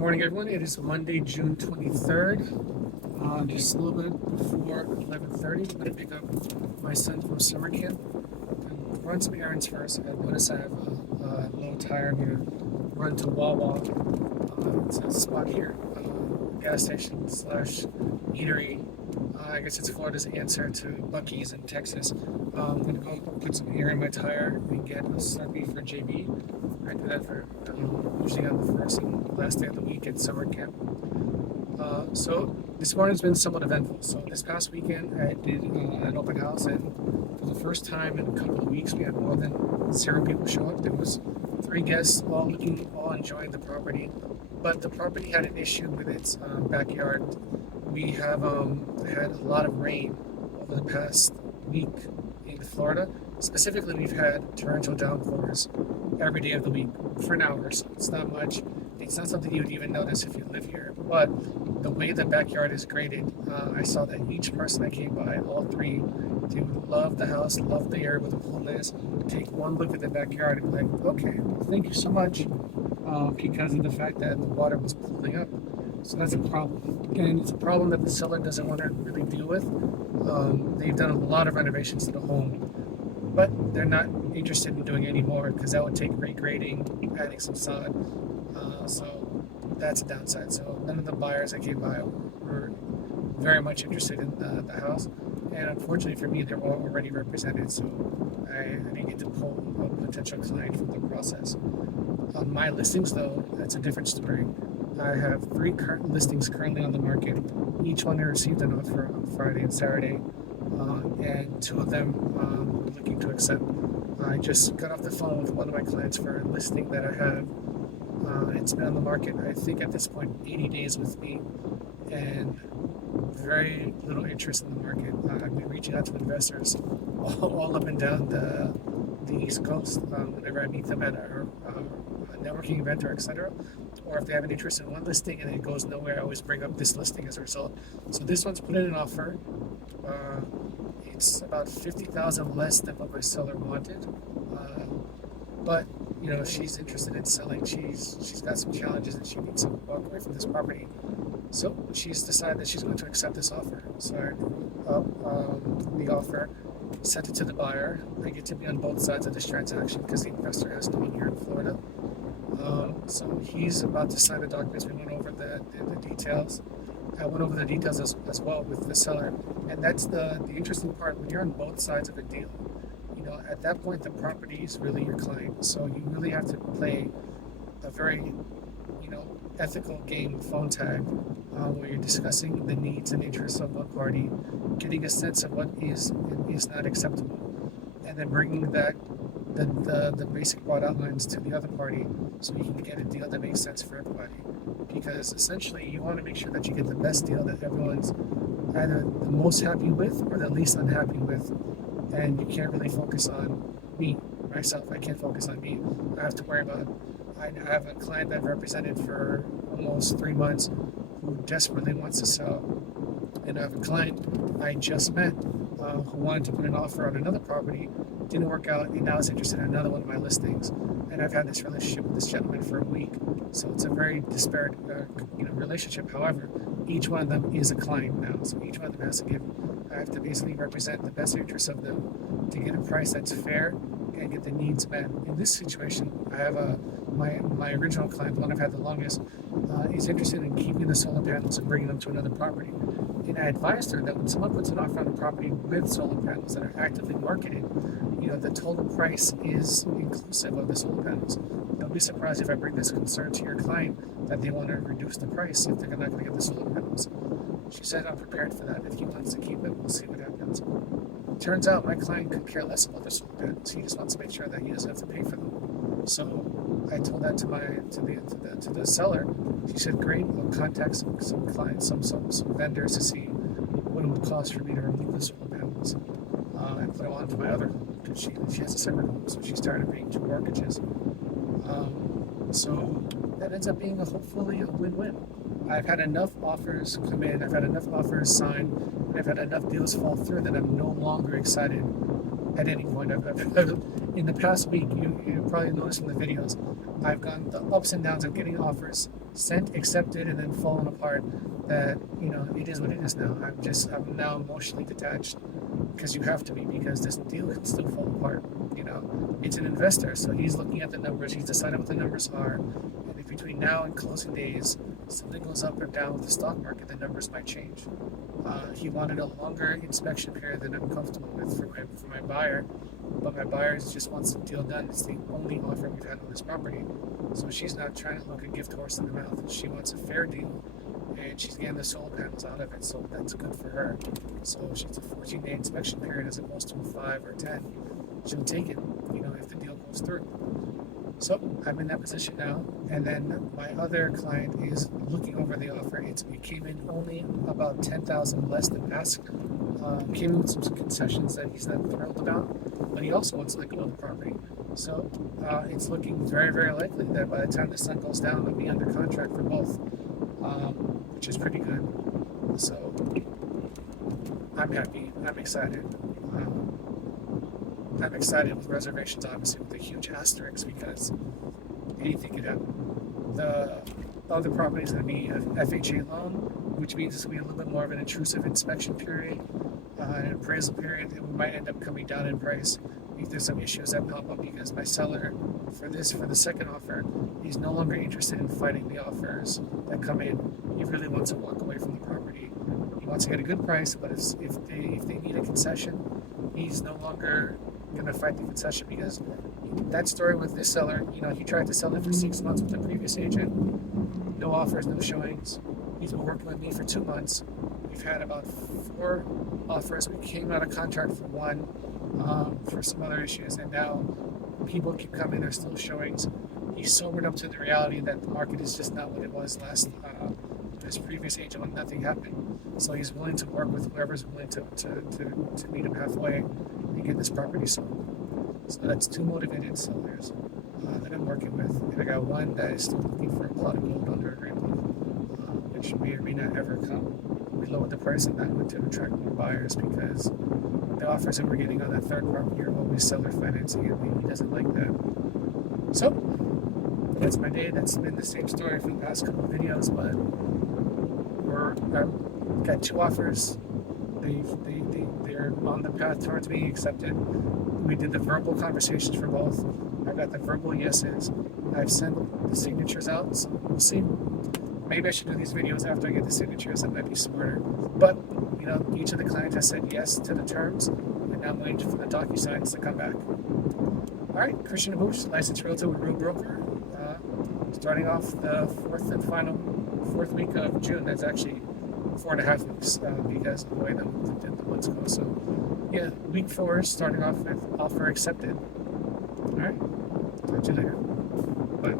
Morning, everyone. It is Monday, June 23rd. Just a little bit before 11:30. I'm going to pick up my son from summer camp and run some errands first. I notice I have a low tire. I'm going to run to Wawa. It's a spot here, gas station slash eatery. I guess it's Florida's answer to Buc-ee's in Texas. I'm going to go put some air in my tire and get a Slurpee for JB. I do that for usually on the first and last day of the week at summer camp. So this morning's been somewhat eventful. So this past weekend I did an open house, and for the first time in a couple of weeks we had more than 0 people show up. There was 3 guests, all enjoying the property, but the property had an issue with its backyard. We have had a lot of rain over the past week in Florida. Specifically, we've had torrential downpours every day of the week for an hour. So it's not much. It's not something you would even notice if you live here. But the way the backyard is graded, I saw that each person that came by, all 3, they would love the house, love the area where the pool is, take one look at the backyard and be like, okay, well, thank you so much, because of the fact that the water was pooling up. So that's a problem. And it's a problem that the seller doesn't want to really deal with. They've done a lot of renovations to the home, but they're not interested in doing any more because that would take regrading, adding some sod. So that's a downside. So none of the buyers that came by were very much interested in the house. And unfortunately for me, they were already represented, so I didn't get to pull a potential client from the process. On my listings, though, that's a different story. I have 3 current listings currently on the market. Each one I received an offer on Friday and Saturday, and 2 of them looking to accept. I just got off the phone with one of my clients for a listing that I have. It's been on the market, I think at this point, 80 days with me, and very little interest in the market. I've been reaching out to investors all up and down the East Coast whenever I meet them at a networking event or etc. Or if they have an interest in one listing and it goes nowhere, I always bring up this listing as a result. So this one's put in an offer. It's about $50,000 less than what my seller wanted, but you know, she's interested in selling. She's got some challenges and she needs to walk away from this property. So she's decided that she's going to accept this offer. So I drew up the offer, sent it to the buyer. I get to be on both sides of this transaction because the investor has to be here in Florida. So he's about to sign the documents. We went over the details. I went over the details as well with the seller. And that's the interesting part. When you're on both sides of a deal, you know, at that point, the property is really your client. So you really have to play a very, ethical game of phone tag, where you're discussing the needs and interests of one party, getting a sense of what is and is not acceptable, and then bringing that the basic broad outlines to the other party so you can get a deal that makes sense for everybody. Because essentially, you want to make sure that you get the best deal that everyone's either the most happy with or the least unhappy with. And you can't really focus on myself. I can't focus on me. I have to worry about, I have a client that I've represented for almost 3 months who desperately wants to sell. And I have a client I just met who wanted to put an offer on another property, didn't work out, and now is interested in another one of my listings. And I've had this relationship with this gentleman for a week. So it's a very disparate relationship. However, each one of them is a client now. So each one of them has to give, I have to basically represent the best interests of them to get a price that's fair and get the needs met. In this situation, I have my original client, the one I've had the longest, is interested in keeping the solar panels and bringing them to another property. And I advised her that when someone puts an offer on a property with solar panels that are actively marketed, the total price is inclusive of the solar panels. Don't be surprised if I bring this concern to your client that they want to reduce the price if they're not going to get the solar panels. She said, I'm prepared for that. If he wants to keep it, we'll see what happens. Turns out my client could care less about the solar panels. He just wants to make sure that he doesn't have to pay for them. So I told that to the seller. She said, great, we'll contact some clients, some vendors to see what it would cost for me to remove the solar panels and put them on to my other home, because she has a separate home, so she's tired of paying 2 mortgages. So that ends up being hopefully a win-win. I've had enough offers come in, I've had enough offers signed, and I've had enough deals fall through that I'm no longer excited at any point. In the past week, you probably noticed in the videos, I've gone the ups and downs of getting offers sent, accepted, and then fallen apart. That it is what it is now. I'm now emotionally detached because you have to be, because this deal can still fall apart. It's an investor, so he's looking at the numbers. He's decided what the numbers are, and if between now and closing days something goes up or down with the stock market, the numbers might change. He wanted a longer inspection period than I'm comfortable with for my buyer, but my buyer just wants the deal done. It's the only offer we've had on this property, so she's not trying to look a gift horse in the mouth. She wants a fair deal, and she's getting the solar panels out of it, so that's good for her. So she's a 14-day inspection period as opposed to a 5 or 10. She'll take it, if the deal goes through. So I'm in that position now, and then my other client is looking over the offer. It came in only about 10,000 less than ask. Came in with some concessions that he's not thrilled about, but he also wants to let go of the property. So it's looking very, very likely that by the time the sun goes down, I'll be under contract for both, which is pretty good. So I'm happy. I'm excited. I'm excited with reservations, obviously, with a huge asterisk, because anything could happen. The other property is going to be an FHA loan, which means it's going to be a little bit more of an intrusive inspection period, an appraisal period, and we might end up coming down in price if there's some issues that pop up, because my seller for the second offer, he's no longer interested in fighting the offers that come in. He really wants to walk away from the property. He wants to get a good price, but if they need a concession, he's no longer going to fight the concession, because that story with this seller, he tried to sell it for 6 months with the previous agent. No offers, no showings. He's been working with me for 2 months. We've had about 4 offers. We came out of contract for 1 for some other issues, and now people keep coming. There's still showings. He's sobered up to the reality that the market is just not what it was last his previous agent when nothing happened. So he's willing to work with whoever's willing to meet him halfway and get this property sold. So that's 2 motivated sellers that I'm working with. And I got 1 that is still looking for a plot of gold under agreement, which may or may not ever come. We lowered the price on that one to attract more buyers, because the offers that we're getting on that third property are always seller financing, and he doesn't like that. So that's my day. That's been the same story for the past couple of videos, but I've got 2 offers. They're on the path towards being accepted. We did the verbal conversations for both. I've got the verbal yeses. I've sent the signatures out, so we'll see. Maybe I should do these videos after I get the signatures. That might be smarter. But, each of the clients has said yes to the terms, and now I'm waiting for the DocuSigns to come back. All right, Christian Abouche, licensed realtor with Real Broker. Starting off the 4th week of June. That's actually 4.5 weeks because of the way the months go. So, yeah, week 4 starting off with offer accepted. All right, talk to you later. Bye.